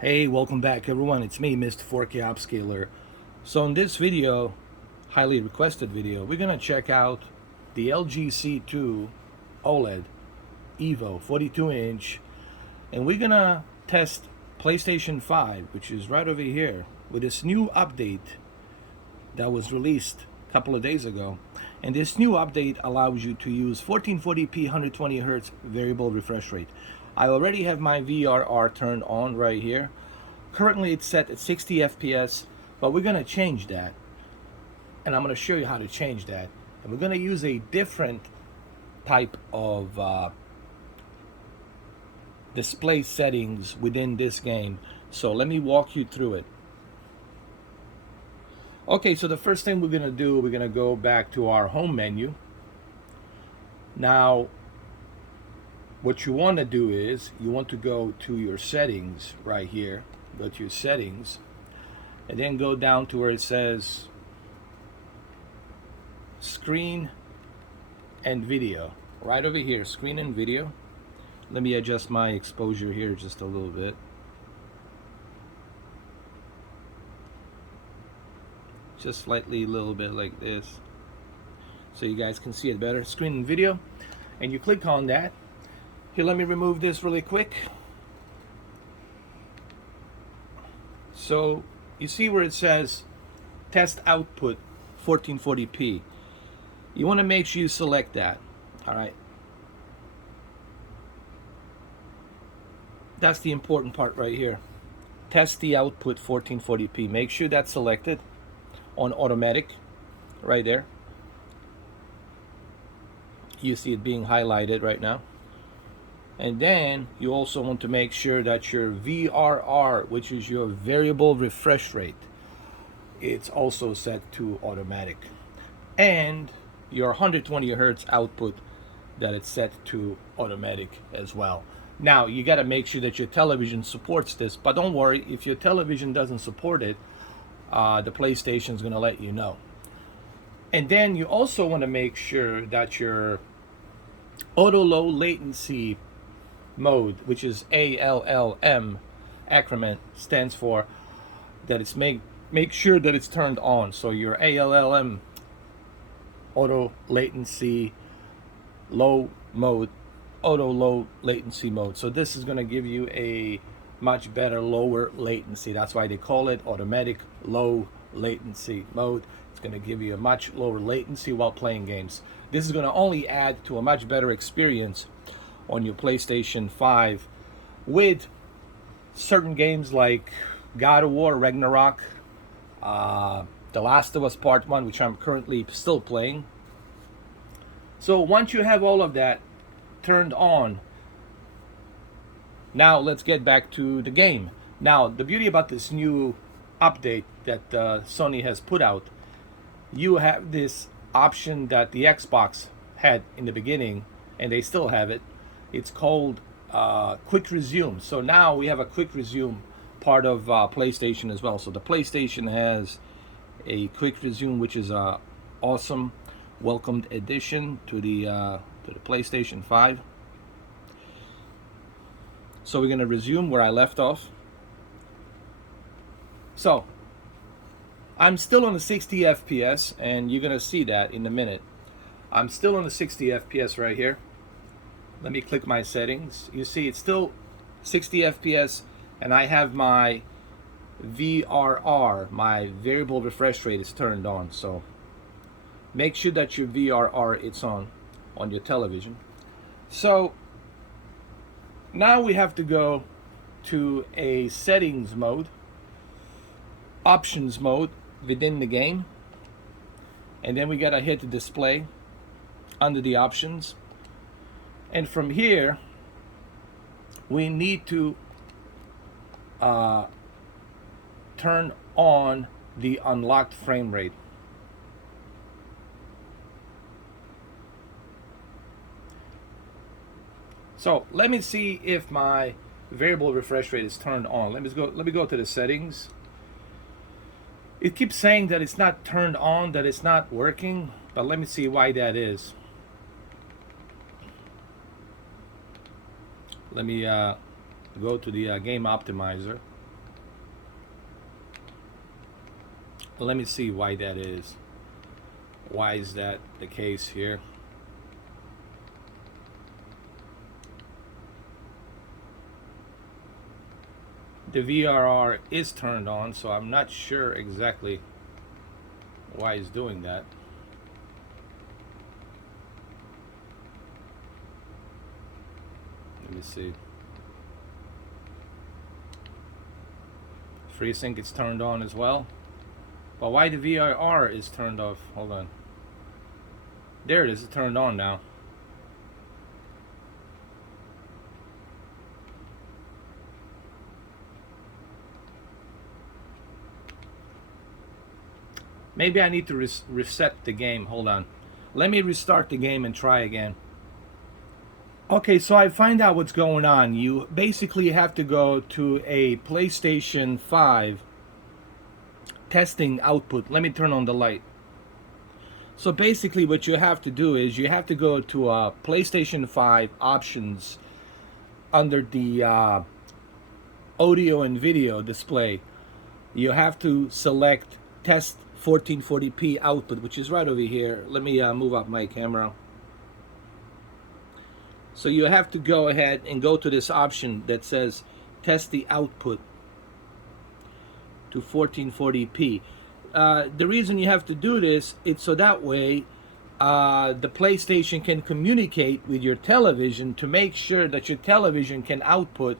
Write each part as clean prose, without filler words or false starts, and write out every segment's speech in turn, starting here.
Hey, welcome back everyone. It's me, Mr. 4K Upscaler. So in this video, highly requested video, we're gonna check out the LG C2 OLED Evo 42-inch, and we're gonna test PlayStation 5, which is right over here, with this new update that was released a couple of days ago. And this new update allows you to use 1440p 120 Hz variable refresh rate. I already have my VRR turned on right here. Currently it's set at 60 FPS, but we're going to change that. And I'm going to show you how to change that. And we're going to use a different type of display settings within this game. So let me walk you through it. Okay, so the first thing we're going to do, we're going to go back to our home menu. Now, what you want to do is you want to go to your settings right here. Go to your settings and then go down to where it says screen and video. Right over here, screen and video. Let me adjust my exposure here just a little bit. Just slightly, a little bit like this, so you guys can see it better. Screen and video, and you click on that. Here, let me remove this really quick. So you see where it says test output 1440p. You want to make sure you select that. All right, that's the important part right here. Test the output 1440p. Make sure that's selected on automatic right there. You see it being highlighted right now. And then you also want to make sure that your VRR, which is your variable refresh rate, it's also set to automatic. And your 120 Hz output, that it's set to automatic as well. Now you got to make sure that your television supports this, but don't worry, if your television doesn't support it, the PlayStation is going to let you know. And then you also want to make sure that your auto low latency mode, which is ALLM, acronym stands for that it's make sure that it's turned on. So your ALLM, auto latency low mode, auto low latency mode. So this is going to give you a much better lower latency. That's why they call it automatic low latency mode. It's going to give you a much lower latency while playing games. This is going to only add to a much better experience on your PlayStation 5 with certain games like God of War Ragnarok, The Last of Us Part 1, which I'm currently still playing. So once you have all of that turned on, now let's get back to the game. Now, the beauty about this new update that Sony has put out, you have this option that the Xbox had in the beginning, and they still have it. It's called quick resume. So now we have a quick resume part of PlayStation as well. So the PlayStation has a quick resume, which is a awesome welcomed addition to the PlayStation 5. So we're going to resume where I left off. So I'm still on the 60 FPS, and you're going to see that in a minute. I'm still on the 60 FPS right here. Let me click my settings. You see it's still 60 FPS, and I have my VRR, my variable refresh rate, is turned on. So make sure that your VRR is on your television. So now we have to go to a settings mode, options mode within the game, and then we gotta hit the display under the options. And from here, we need to turn on the unlocked frame rate. So let me see if my variable refresh rate is turned on. Let me go to the settings. It keeps saying that it's not turned on, that it's not working, but let me see why that is. Let me go to the game optimizer. Let me see why that is. Why is that the case here? The VRR is turned on, so I'm not sure exactly why it's doing that. Let me see. FreeSync is turned on as well. But why the VRR is turned off? Hold on. There it is, it's turned on now. Maybe I need to reset the game. Hold on. Let me restart the game and try again. Okay, so I find out what's going on. You basically have to go to a PlayStation 5 testing output. Let me turn on the light. So basically what you have to do is you have to go to PlayStation 5 options under the audio and video display. You have to select test 1440p output, which is right over here. Let me move up my camera. So you have to go ahead and go to this option that says test the output to 1440p. The reason you have to do this is so that way the PlayStation can communicate with your television to make sure that your television can output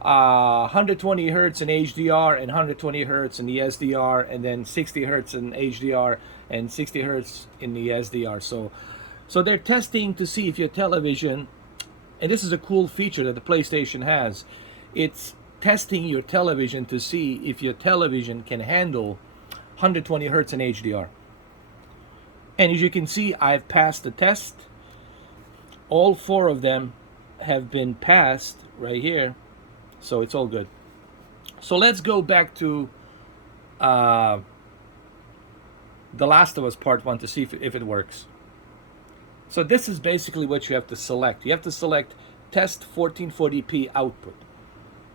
120 hertz in HDR and 120 hertz in the SDR, and then 60 hertz in HDR and 60 hertz in the SDR. So they're testing to see if your television, and this is a cool feature that the PlayStation has, it's testing your television to see if your television can handle 120 hertz in HDR. And as you can see, I've passed the test. All 4 of them have been passed right here. So it's all good. So let's go back to The Last of Us Part 1 to see if it works. So this is basically what you have to select. You have to select test 1440p output.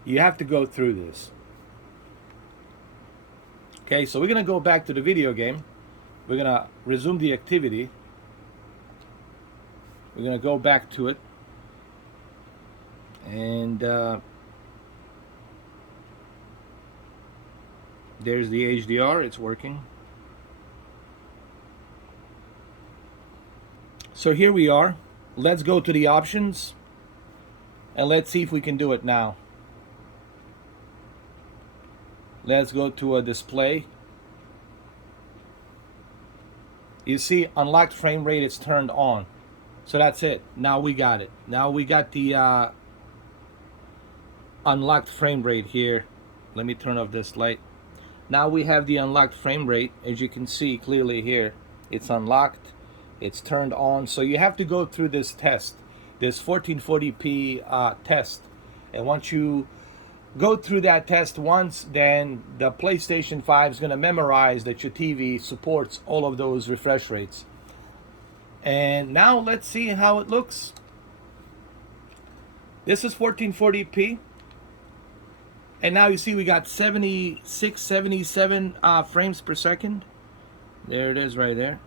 You have to go through this. Okay, so we're going to go back to the video game. We're going to resume the activity. We're going to go back to it. And there's the HDR. It's working. So here we are. Let's go to the options. And let's see if we can do it now. Let's go to a display. You see, unlocked frame rate is turned on. So that's it. Now we got it. Now we got the unlocked frame rate here. Let me turn off this light. Now we have the unlocked frame rate. As you can see clearly here, it's unlocked. It's turned on. So you have to go through this test, this 1440p test. And once you go through that test once, then the PlayStation 5 is going to memorize that your TV supports all of those refresh rates. And now let's see how it looks. This is 1440p. And now you see we got 76, 77 frames per second. There it is right there.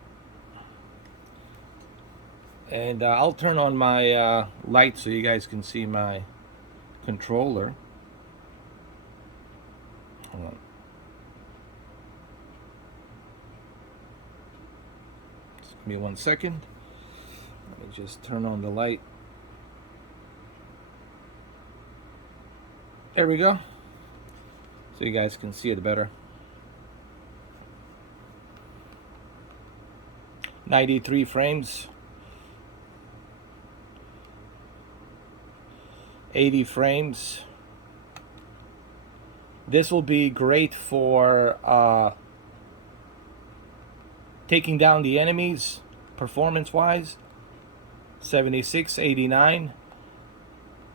And I'll turn on my light so you guys can see my controller. Hold on. Just give me 1 second. Let me just turn on the light. There we go. So you guys can see it better. 93 frames. 80 frames. This will be great for taking down the enemies performance-wise. 76, 89.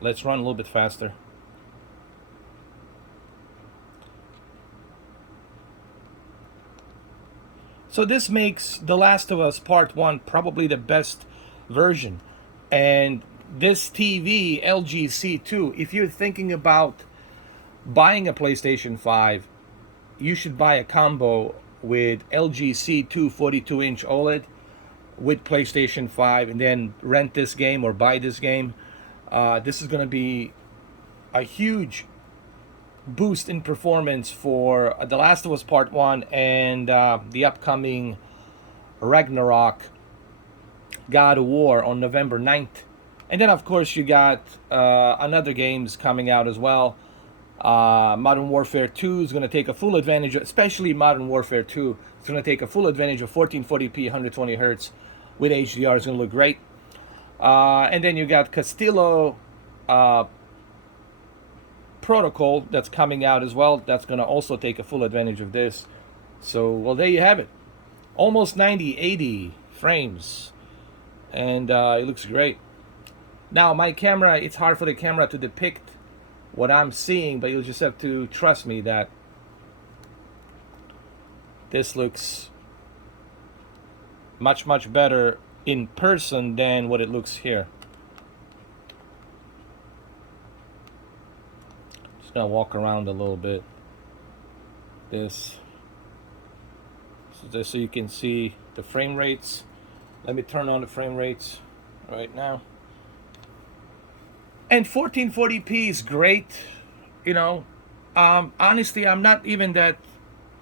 Let's run a little bit faster. So this makes The Last of Us Part 1 probably the best version. And this TV, LG C2, if you're thinking about buying a PlayStation 5, you should buy a combo with LG C2 42-inch OLED with PlayStation 5 and then rent this game or buy this game, this is going to be a huge boost in performance for The Last of Us Part 1 and the upcoming Ragnarok God of War on November 9th. And then, of course, you got another games coming out as well. Modern Warfare 2 is going to take a full advantage, especially Modern Warfare 2. It's going to take a full advantage of 1440p, 120 hertz with HDR. It's going to look great. And then you got Castillo Protocol that's coming out as well. That's going to also take a full advantage of this. So, well, there you have it. Almost 90, 80 frames. And it looks great. Now, my camera, it's hard for the camera to depict what I'm seeing, but you'll just have to trust me that this looks much, much better in person than what it looks here. Just gonna walk around a little bit. This, so you can see the frame rates. Let me turn on the frame rates right now. And 1440p is great, you know. Honestly, I'm not even that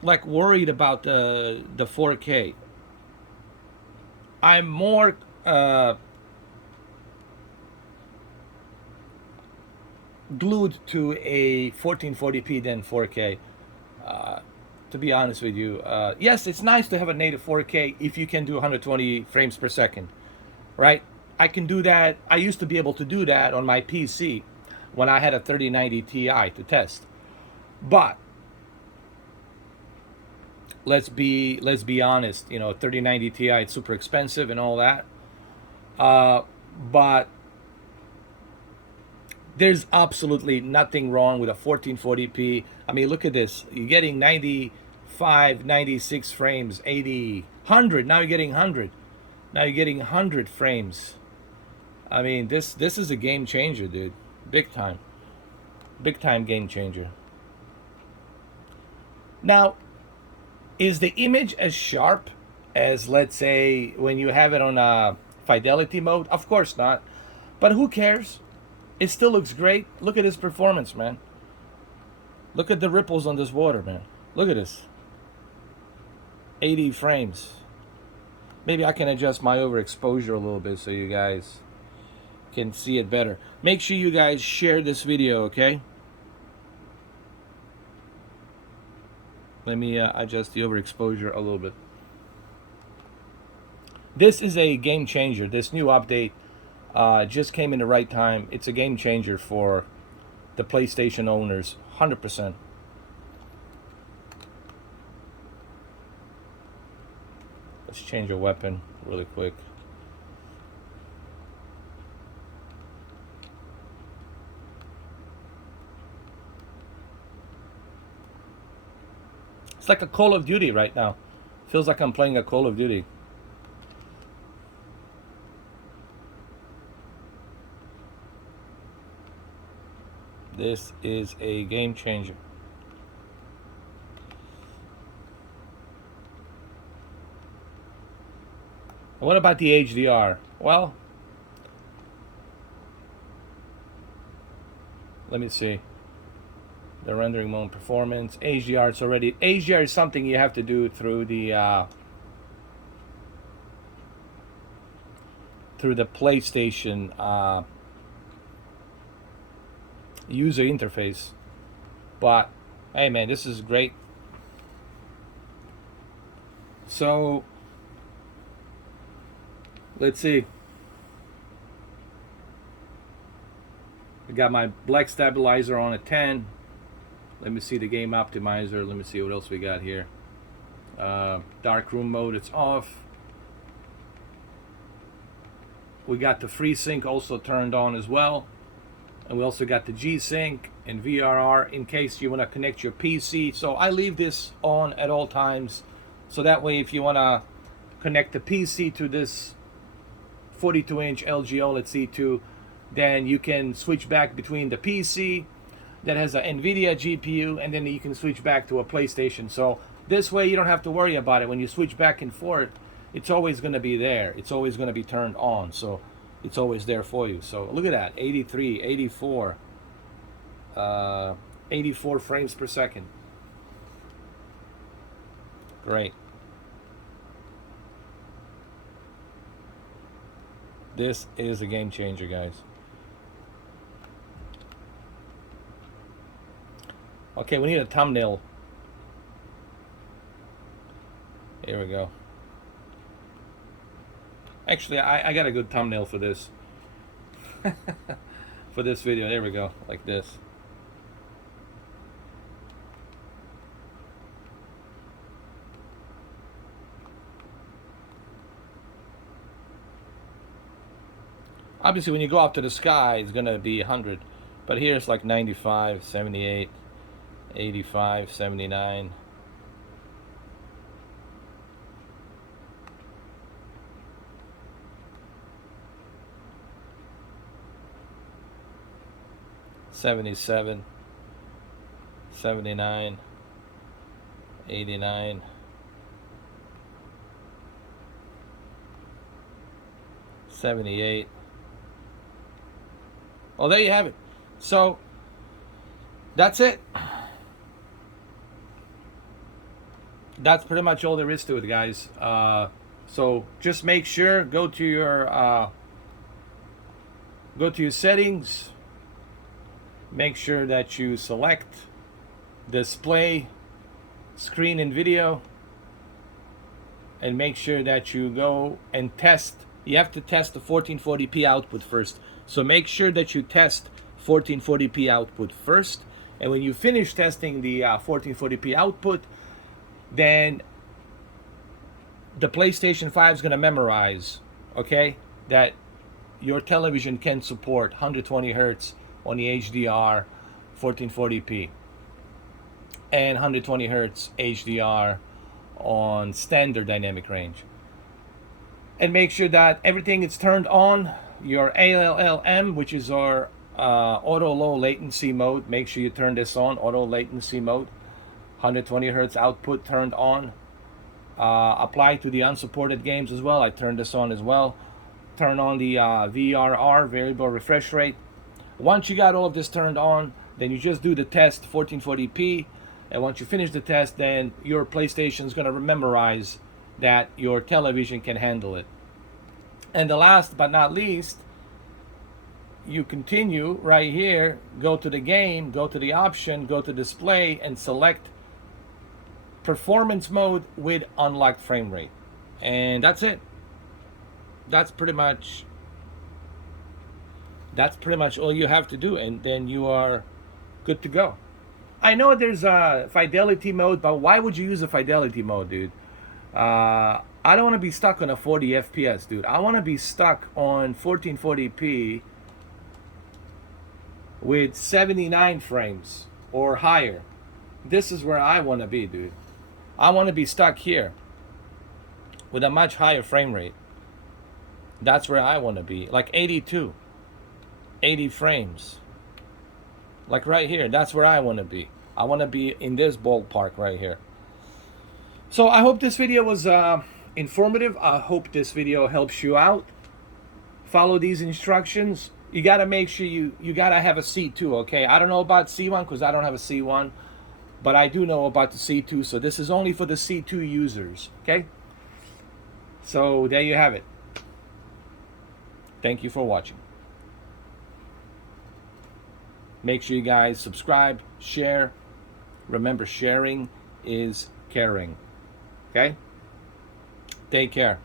like worried about the 4K. I'm more glued to a 1440p than 4K. To be honest with you, yes, it's nice to have a native 4K if you can do 120 frames per second, right? I can do that. I used to be able to do that on my PC when I had a 3090 Ti to test. But let's be honest, you know, 3090 Ti, it's super expensive and all that. But there's absolutely nothing wrong with a 1440p. I mean, look at this. You're getting 95, 96 frames, 80, 100. Now you're getting 100. Now you're getting 100 frames. I mean, this is a game changer, dude. Big time. Big time game changer. Now, is the image as sharp as, let's say, when you have it on a fidelity mode? Of course not. But who cares? It still looks great. Look at this performance, man. Look at the ripples on this water, man. Look at this. 80 frames. Maybe I can adjust my overexposure a little bit so you guys can see it better. Make sure you guys share this video, okay? Let me adjust the overexposure a little bit. This is a game changer. This new update just came in the right time. It's a game changer for the PlayStation owners, 100%. Let's change a weapon really quick. It's like a Call of Duty right now. Feels like I'm playing a Call of Duty. This is a game changer. What about the HDR? Well, let me see. The rendering mode performance, HDR. It's already HDR is something you have to do through the PlayStation user interface. But hey, man, this is great. So let's see. I got my black stabilizer on at 10. Let me see the game optimizer. Let me see what else we got here. Dark room mode, it's off. We got the FreeSync also turned on as well. And we also got the G-Sync and VRR in case you want to connect your PC. So I leave this on at all times. So that way if you want to connect the PC to this 42-inch LG OLED C2, then you can switch back between the PC that has an NVIDIA GPU, and then you can switch back to a PlayStation. So This way you don't have to worry about it. When you switch back and forth, it's always going to be there. It's always going to be turned on. So it's always there for you. So look at that, 83, 84, 84 frames per second. Great. This is a game changer, guys. Okay, we need a thumbnail. Here we go. Actually, I got a good thumbnail for this. For this video. There we go. Like this. Obviously, when you go up to the sky, it's going to be 100. But here it's like 95, 78, 85, 79. $77, 79, 89, 78. Well, there you have it. So that's it. That's pretty much all there is to it, guys. So just make sure, go to your settings. Make sure that you select display, screen and video, and make sure that you go and test. You have to test the 1440p output first. So make sure that you test 1440p output first. And when you finish testing the 1440p output, then the PlayStation 5 is going to memorize, okay, that your television can support 120 hertz on the HDR 1440p and 120 hertz HDR on standard dynamic range. And make sure that everything is turned on. Your ALLM, which is our auto low latency mode, make sure you turn this on, auto latency mode. 120 hertz output turned on. Apply to the unsupported games as well. I turned this on as well. Turn on the VRR, variable refresh rate. Once you got all of this turned on, then you just do the test 1440p, and once you finish the test, then your PlayStation is going to memorize that your television can handle it. And the last but not least, you continue right here, go to the game, go to the option, go to display, and select performance mode with unlocked frame rate. And that's it. That's pretty much all you have to do, and then you are good to go. I know there's a fidelity mode, but why would you use a fidelity mode, dude? I don't want to be stuck on a 40 FPS, dude. I want to be stuck on 1440p with 79 frames or higher. This is where I want to be, dude. I want to be stuck here with a much higher frame rate. That's where I want to be, like 82, 80 frames, like right here. That's where I want to be. I want to be in this ballpark right here. So I hope this video was informative. I hope this video helps you out. Follow these instructions. You got to make sure you got to have a C2, okay? I don't know about C1 because I don't have a C1, but I do know about the C2, so this is only for the C2 users, okay? So there you have it. Thank you for watching. Make sure you guys subscribe, share. Remember, sharing is caring. Okay? Take care.